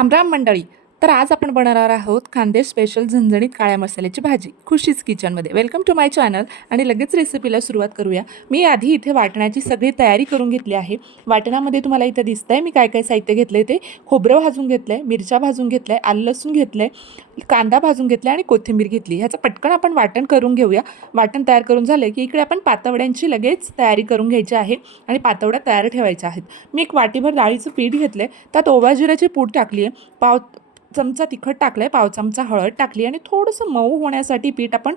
राम राम मंडळी. तर आज आपण बनवणार आहोत खांदे स्पेशल झणझणीत काळ्या मसाल्याची भाजी खुशीच किचनमध्ये वेलकम टू माय चॅनल आणि लगेच रेसिपीला सुरुवात करूया. मी आधी इथे वाटण्याची सगळी तयारी करून घेतली आहे. वाटणामध्ये तुम्हाला इथं दिसतं आहे मी काय काय साहित्य घेतलं आहे ते. खोबरं भाजून घेतलं आहे मिरच्या भाजून घेतलं आहे आलं लसूण घेतलं आहे कांदा भाजून घेतला आणि कोथिंबीर घेतली. ह्याचं पटकन आपण वाटण करून घेऊया. वाटण तयार करून झालं की इकडे आपण पातवड्यांची लगेच तयारी करून घ्यायची आहे आणि पातवड्या तयार ठेवायच्या आहेत. मी एक वाटीभर डाळीचं पीठ घेतलं आहे त्यात ओवा जिऱ्याची पूड टाकली आहे पाव चमचा तिखट टाकलं आहे पाव चमचा हळद टाकली आणि थोडंसं मऊ होण्यासाठी पीठ आपण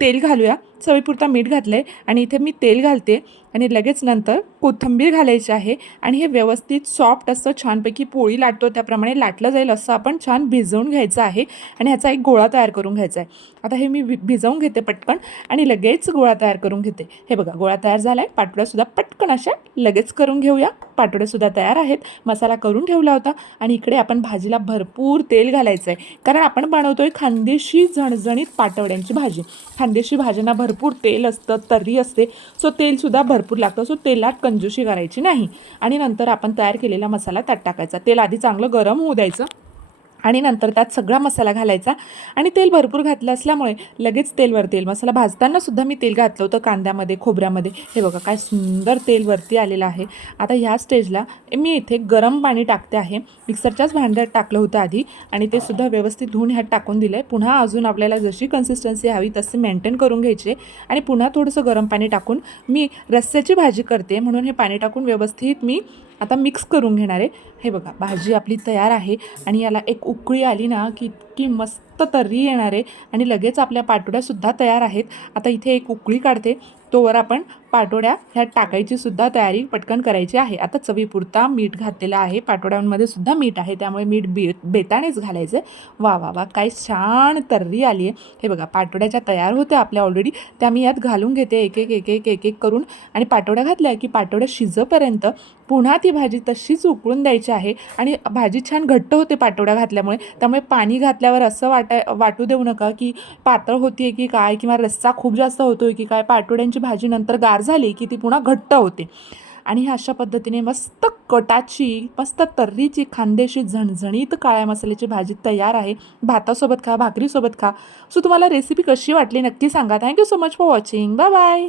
तेल घालूया. चवीपुरता मीठ घातलं आहे आणि इथे मी तेल घालते आणि लगेच नंतर कोथिंबीर घालायची आहे आणि हे व्यवस्थित सॉफ्ट असं छानपैकी पोळी लाटतो. त्याप्रमाणे लाटलं जाईल असं आपण छान भिजवून घ्यायचं आहे आणि ह्याचा एक गोळा तयार करून घ्यायचा आहे. आता हे मी भि- भिजवून घेते पटकन आणि लगेच गोळा तयार करून घेते. हे बघा गोळा तयार झाला आहे पाटोड्यासुद्धा पटकन अशा लगेच करून घेऊया. पाटोड्यासुद्धा तयार आहेत. मसाला करून ठेवला होता आणि इकडे आपण भाजीला भरपूर तेल घालायचं आहे कारण आपण बनवतो आहे खानदेशी झणझणीत पाटवड्यांची भाजी. खानदेशी भाज्यांना भरपूर तेल असतं तर्री असते. सो तेलसुद्धा भरपूर लागतं. सो तेलात कंजूशी करायची नाही. आणि नंतर आपण तयार केलेला मसाला त्यात टाकायचा. तेल आधी चांगलं गरम होऊ द्यायचं. आणि नंतर त्यात सगळा मसाला घालायचा आणि तेल भरपूर घातलं असल्यामुळे लगेच तेलवर तेल. मसाला भाजताना सुद्धा मी तेल घातलं होतं कांद्यामध्ये खोबऱ्यामध्ये. हे बघा काय सुंदर तेल वरती आलेलं आहे. आता ह्या स्टेजला मी इथे गरम पाणी टाकते आहे. मिक्सरच्याच भांड्यात टाकलं होतं आधी आणि ते सुद्धा व्यवस्थित धुवून ह्यात टाकून दिलं आहे पुन्हा अजून आपल्याला जशी कन्सिस्टन्सी हवी तसे मेंटेन करून घ्यायचे आणि पुन्हा थोडंसं गरम पाणी टाकून मी रस्स्याची भाजी करते म्हणून हे पाणी टाकून व्यवस्थित मी आता मिक्स करून घेणार आहे. हे बघा भाजी आपली तयार आहे आणि याला एक उकळी आली ना की इतकी मस्त तर्री येणार आहे आणि लगेच आपल्या पाटोड्यासुद्धा तयार आहेत. आता इथे एक उकळी काढते. तोवर आपण पाटोड्या ह्या टाकायची सुद्धा तयारी पटकन करायची आहे. आता चवीपुरता मीठ घातलेलं आहे. पाटोड्यांमध्ये सुद्धा मीठ आहे. त्यामुळे मीठ बे बेतानेच घालायचं. वा वा वा काय छान तर्री आली आहे. हे बघा पाटोड्याच्या तयार होत्या आपल्या ऑलरेडी त्या मी यात घालून घेते. एक एक एक एक एक एक करून. आणि पाटोड्या घातल्या की पाटोड्या शिजपर्यंत पुन्हा ती भाजी तशीच उकळून द्यायची आहे. आणि भाजी छान घट्ट होते पाटोड्या घातल्यामुळे. त्यामुळे पाणी घातल्यावर असं वाटाय वाटू देऊ नका की पातळ होतीये की काय किंवा रस्सा खूप जास्त होतोय की काय पाटोड्यांची भाजी नंतर गार झाली की ती पुन्हा घट्ट होते. आणि ह्या अशा पद्धतीने मस्त कटाची मस्त तर्रीची खांदेशी झणझणीत काळ्या मसाल्याची भाजी तयार आहे. भातासोबत खा भाकरीसोबत खा. सो तुम्हाला रेसिपी कशी वाटली नक्की सांगा. Thank you so much for watching bye bye